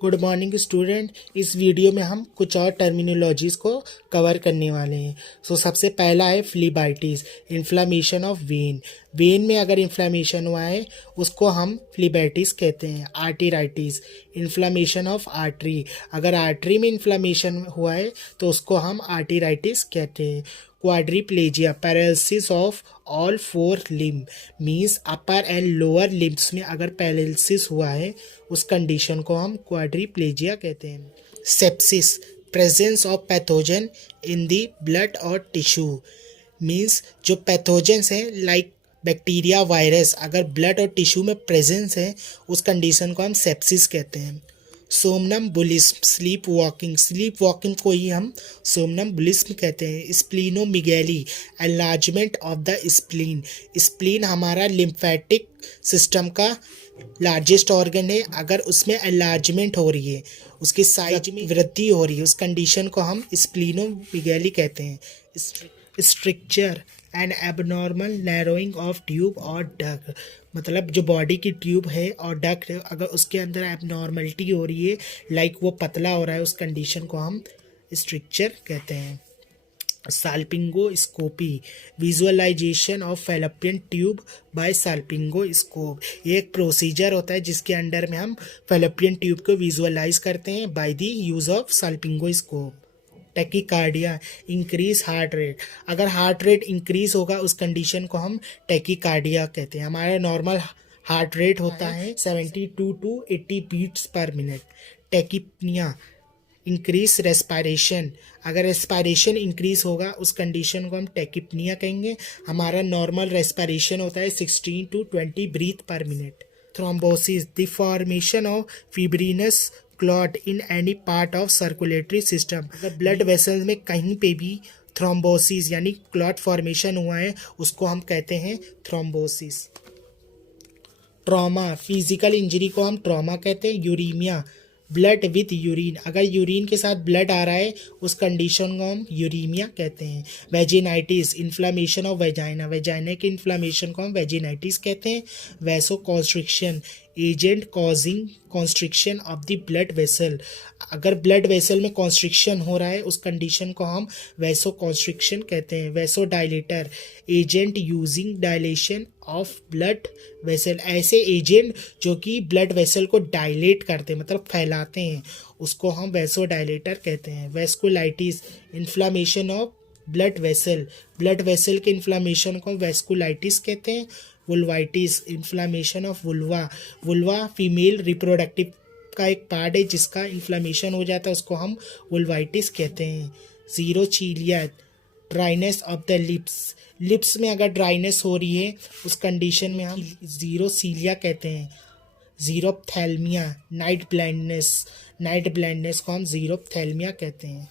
Good morning student. इस video में हम कुछ और टर्मिनोलॉजीज को कवर करने वाले हैं। सबसे पहला है फ्लीबाइटिस, इन्फ्लामेशन ऑफ वेन। वेन में अगर इन्फ्लामेशन हुआ है उसको हम फ्लीबाइटिस कहते हैं। आर्टेराइटिस, इन्फ्लामेशन ऑफ आर्टरी, अगर आर्टरी में इन्फ्लामेशन हुआ है तो उसको हम आर्टेराइटिस कहते हैं। Quadriplegia, paralysis of all four limb, means upper and lower limbs में अगर पैरालिसिस हुआ है उस कंडीशन को हम क्वाड्रिप्लेजिया कहते हैं। Sepsis, presence of pathogen in the blood और टिश्यू, मीन्स जो पैथोजेंस हैं लाइक बैक्टीरिया, वायरस अगर ब्लड और टिश्यू में प्रेजेंस है उस कंडीशन को हम सेप्सिस कहते हैं। सोमनम्बुलिज्म, स्लीप वॉकिंग को ही हम सोमनम्बुलिज्म कहते हैं। स्प्लीनोमेगैली, enlargement of the spleen, spleen हमारा लिम्फेटिक सिस्टम का लार्जेस्ट ऑर्गन है, अगर उसमें एनलार्जमेंट हो रही है, उसकी साइज में वृद्धि हो रही है, उस कंडीशन को हम स्प्लीनोमेगैली कहते हैं। Structure and abnormal narrowing of tube और डक्ट, मतलब जो बॉडी की ट्यूब है और डक्ट है अगर उसके अंदर एबनॉर्मलिटी हो रही है, लाइक वो पतला हो रहा है, उस कंडीशन को हम स्ट्रक्चर कहते हैं। Salpingoscopy, visualization of fallopian tube by salpingoscope, ये एक प्रोसीजर होता है जिसके अंडर में हम फैलोपियन ट्यूब को विजुअलाइज करते हैं by the use of salpingoscope. Tachycardia, increase heart rate, अगर हार्ट रेट इंक्रीज होगा उस कंडीशन को हम टैकीकार्डिया कहते हैं। हमारा नॉर्मल हार्ट रेट होता है 72 to 80 beats per minute. Tachypnea, increase respiration, अगर रेस्पायरेशन इंक्रीज होगा उस कंडीशन को हम टैकीपनिया कहेंगे। हमारा नॉर्मल रेस्पायरेशन होता है 16 to 20 breath per minute. Thrombosis, the formation of fibrinous clot in any part of circulatory system, अगर ब्लड वेसल्स में कहीं पे भी थ्रोम्बोसिस यानी क्लॉट फॉर्मेशन हुआ है उसको हम कहते हैं थ्रोम्बोसिस। ट्रॉमा, फिजिकल इंजरी को हम ट्रॉमा कहते हैं। यूरीमिया, ब्लड विथ यूरिन, अगर यूरिन के साथ ब्लड आ रहा है उस कंडीशन को हम यूरीमिया कहते हैं। Vaginitis, inflammation of vagina, vagina के इन्फ्लामेशन को हम वेजिनाइटिस कहते हैं। Vasoconstriction, agent causing constriction of the blood vessel, अगर ब्लड वेसल में कॉन्स्ट्रिक्शन हो रहा है उस कंडीशन को हम वैसोकॉन्स्ट्रिक्शन कहते हैं। Vasodilator, agent using dilation of blood vessel, ऐसे एजेंट जो कि ब्लड वेसल को डायलेट करते हैं मतलब फैलाते हैं उसको हम वैसोडाइलेटर कहते हैं। Vasculitis, inflammation of blood vessel, blood vessel के इन्फ्लामेशन को वेस्कुलाइटिस कहते हैं। Vulvitis, inflammation of vulva, vulva female reproductive का एक पार्ट है जिसका इन्फ्लामेशन हो जाता है उसको हम वुल्वाइटिस कहते हैं। Xerocheilia, dryness of the lips, lips में अगर ड्राइनेस हो रही है उस कंडीशन में हम ज़ीरोसीलिया कहते हैं। ज़ीरोप्थैल्मिया, नाइट ब्लाइंडनेस, नाइट ब्लाइंडनेस को हम ज़ीरोप्थैल्मिया कहते हैं।